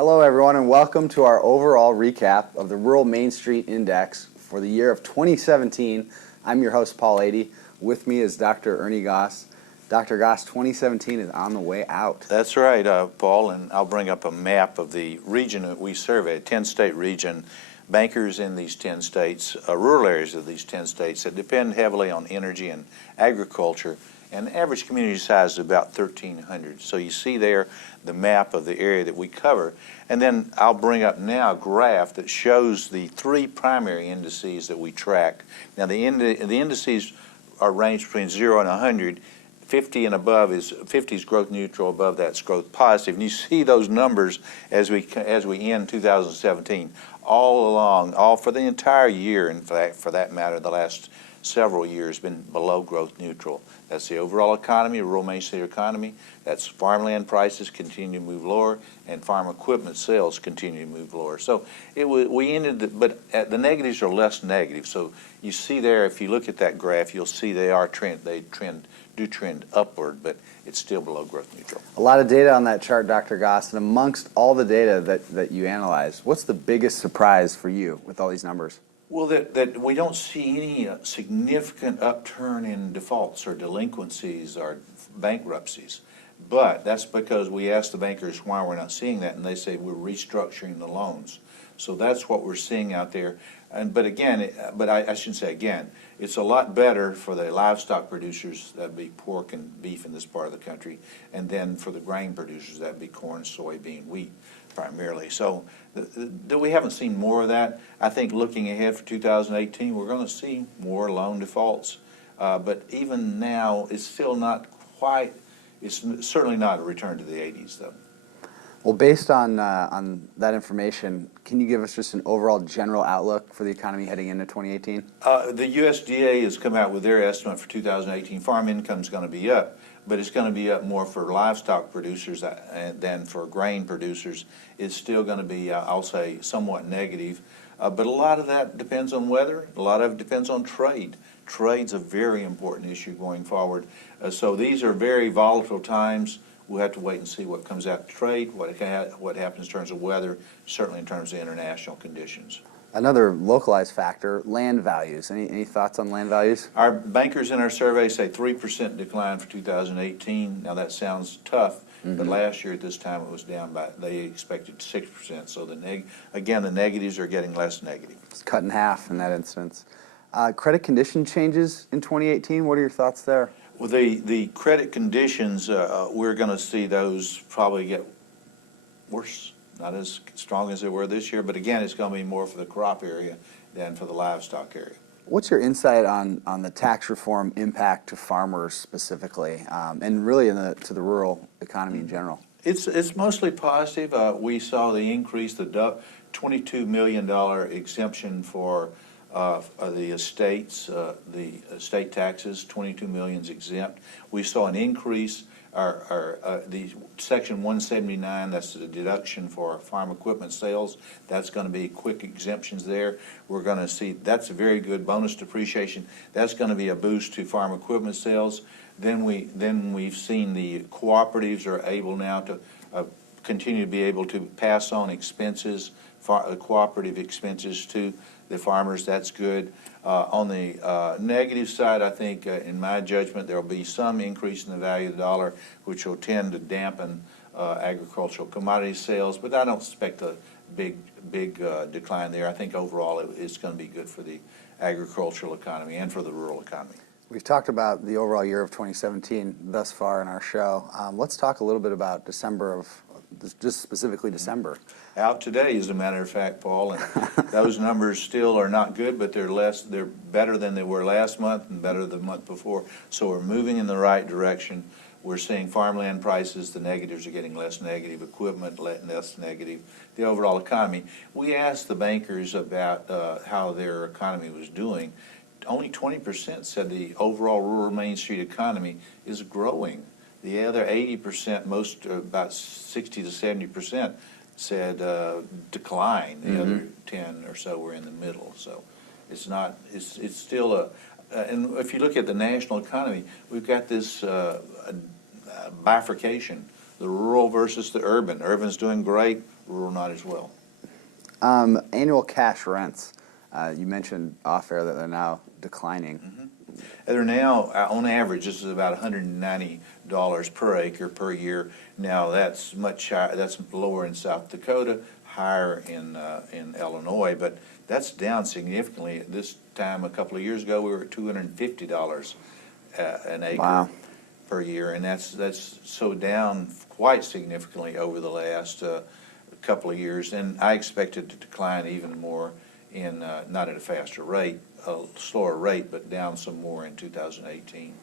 Hello, everyone, and welcome to our overall recap of the Rural Mainstreet Index for the year of 2017. I'm your host, Paul Adey. With me is Dr. Ernie Goss. Dr. Goss, 2017 is on the way out. That's right, Paul, and I'll bring up a map of the region that we survey, a 10-state region. Bankers in these 10 states, rural areas of these 10 states that depend heavily on energy and agriculture, and the average community size is about 1,300. So you see there the map of the area that we cover. And then I'll bring up now a graph that shows the three primary indices that we track. Now the indices are ranged between 0 and 100. 50 and above is 50 is growth neutral, above that's growth positive. And you see those numbers as we end 2017 all along, all for the entire year. In fact, for that matter, the last several years been below growth neutral. That's the overall economy, rural Mainstreet economy. That's farmland prices continue to move lower, and farm equipment sales continue to move lower. So we ended, but the negatives are less negative. So you see there, if you look at that graph, you'll see they do trend upward, but it's still below growth neutral. A lot of data on that chart, Dr. Goss, and amongst all the data that you analyzed, what's the biggest surprise for you with all these numbers? Well, that we don't see any significant upturn in defaults or delinquencies or bankruptcies. But that's because we asked the bankers why we're not seeing that, and they say we're restructuring the loans. So that's what we're seeing out there. But I shouldn't say again, it's a lot better for the livestock producers, that'd be pork and beef in this part of the country, and then for the grain producers, that'd be corn, soybean, wheat primarily. So we haven't seen more of that. I think looking ahead for 2018, we're going to see more loan defaults. But even now, it's still not quite, it's certainly not a return to the 80s, though. Well, based on that information, can you give us just an overall general outlook for the economy heading into 2018? The USDA has come out with their estimate for 2018. Farm income is going to be up, but it's going to be up more for livestock producers than for grain producers. It's still going to be, I'll say, somewhat negative. But a lot of that depends on weather. A lot of it depends on trade. Trade's a very important issue going forward. So these are very volatile times. We'll have to wait and see what comes out of trade, what happens in terms of weather, certainly in terms of international conditions. Another localized factor, land values. Any thoughts on land values? Our bankers in our survey say 3% decline for 2018. Now that sounds tough, but last year at this time it was down by, they expected 6%. So again, the negatives are getting less negative. It's cut in half in that instance. Credit condition changes in 2018, what are your thoughts there? Well, the credit conditions, we're going to see those probably get worse, not as strong as they were this year, but again, it's going to be more for the crop area than for the livestock area. What's your insight on the tax reform impact to farmers specifically, and really to the rural economy in general? It's mostly positive. We saw the increase, the $22 million exemption for the estates, the estate taxes, 22 million is exempt. We saw an increase, the Section 179, that's the deduction for farm equipment sales. That's going to be quick exemptions there. We're going to see, that's a very good bonus depreciation. That's going to be a boost to farm equipment sales. Then we've seen the cooperatives are able now to continue to be able to pass on expenses, cooperative expenses to the farmers. That's good. On the negative side, I think, in my judgment, there will be some increase in the value of the dollar, which will tend to dampen agricultural commodity sales, but I don't expect a big decline there. I think overall it's going to be good for the agricultural economy and for the rural economy. We've talked about the overall year of 2017 thus far in our show. Let's talk a little bit about December just specifically December. Out today, as a matter of fact, Paul, and those numbers still are not good, but they're better than they were last month and better than the month before. So we're moving in the right direction. We're seeing farmland prices, the negatives are getting less negative, equipment less negative, the overall economy. We asked the bankers about how their economy was doing. Only 20% said the overall rural Mainstreet economy is growing. The other 80%, about 60 to 70%, said decline. The other 10 or so were in the middle. So it's not. It's still and if you look at the national economy, we've got this bifurcation: the rural versus the urban. Urban's doing great. rural not as well. Annual cash rents. You mentioned off air that they're now declining. They're now, on average, this is about $190 per acre per year. Now, that's much higher, that's lower in South Dakota, higher in Illinois, but that's down significantly. This time, a couple of years ago, we were at $250 an acre. Wow. Per year, and that's so down quite significantly over the last couple of years, and I expect it to decline even more in not at a faster rate, a slower rate, but down some more in 2018.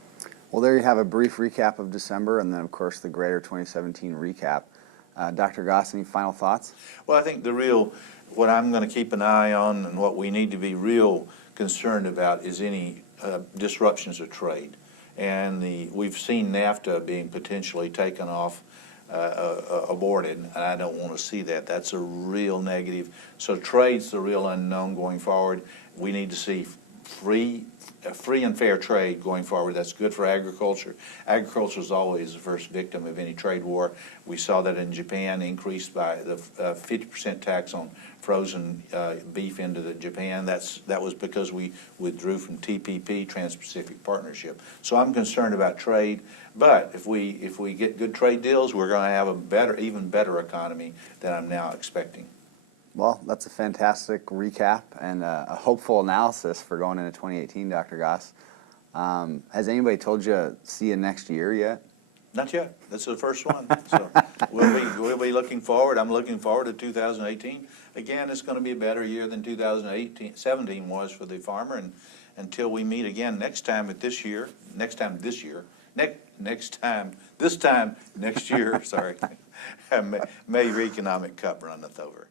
Well, there you have a brief recap of December, and then, of course, the greater 2017 recap. Dr. Goss, any final thoughts? Well, I think what I'm going to keep an eye on and what we need to be real concerned about is any disruptions of trade. And we've seen NAFTA being potentially taken off, aborted, and I don't want to see that. That's a real negative. So trade's the real unknown going forward. We need to see free and fair trade going forward. That's good for agriculture. Agriculture is always the first victim of any trade war. We saw that in Japan, increased by the 50% tax on frozen beef into Japan. That was because we withdrew from TPP, Trans-Pacific Partnership. So I'm concerned about trade, but if we get good trade deals, we're going to have a even better economy than I'm now expecting. Well, that's a fantastic recap and a hopeful analysis for going into 2018, Dr. Goss. Has anybody told you see you next year yet? Not yet. That's the first one. So we'll be looking forward. I'm looking forward to 2018. Again, it's going to be a better year than 2017 was for the farmer. And until we meet again next time this year, sorry, may your economic cup runneth over.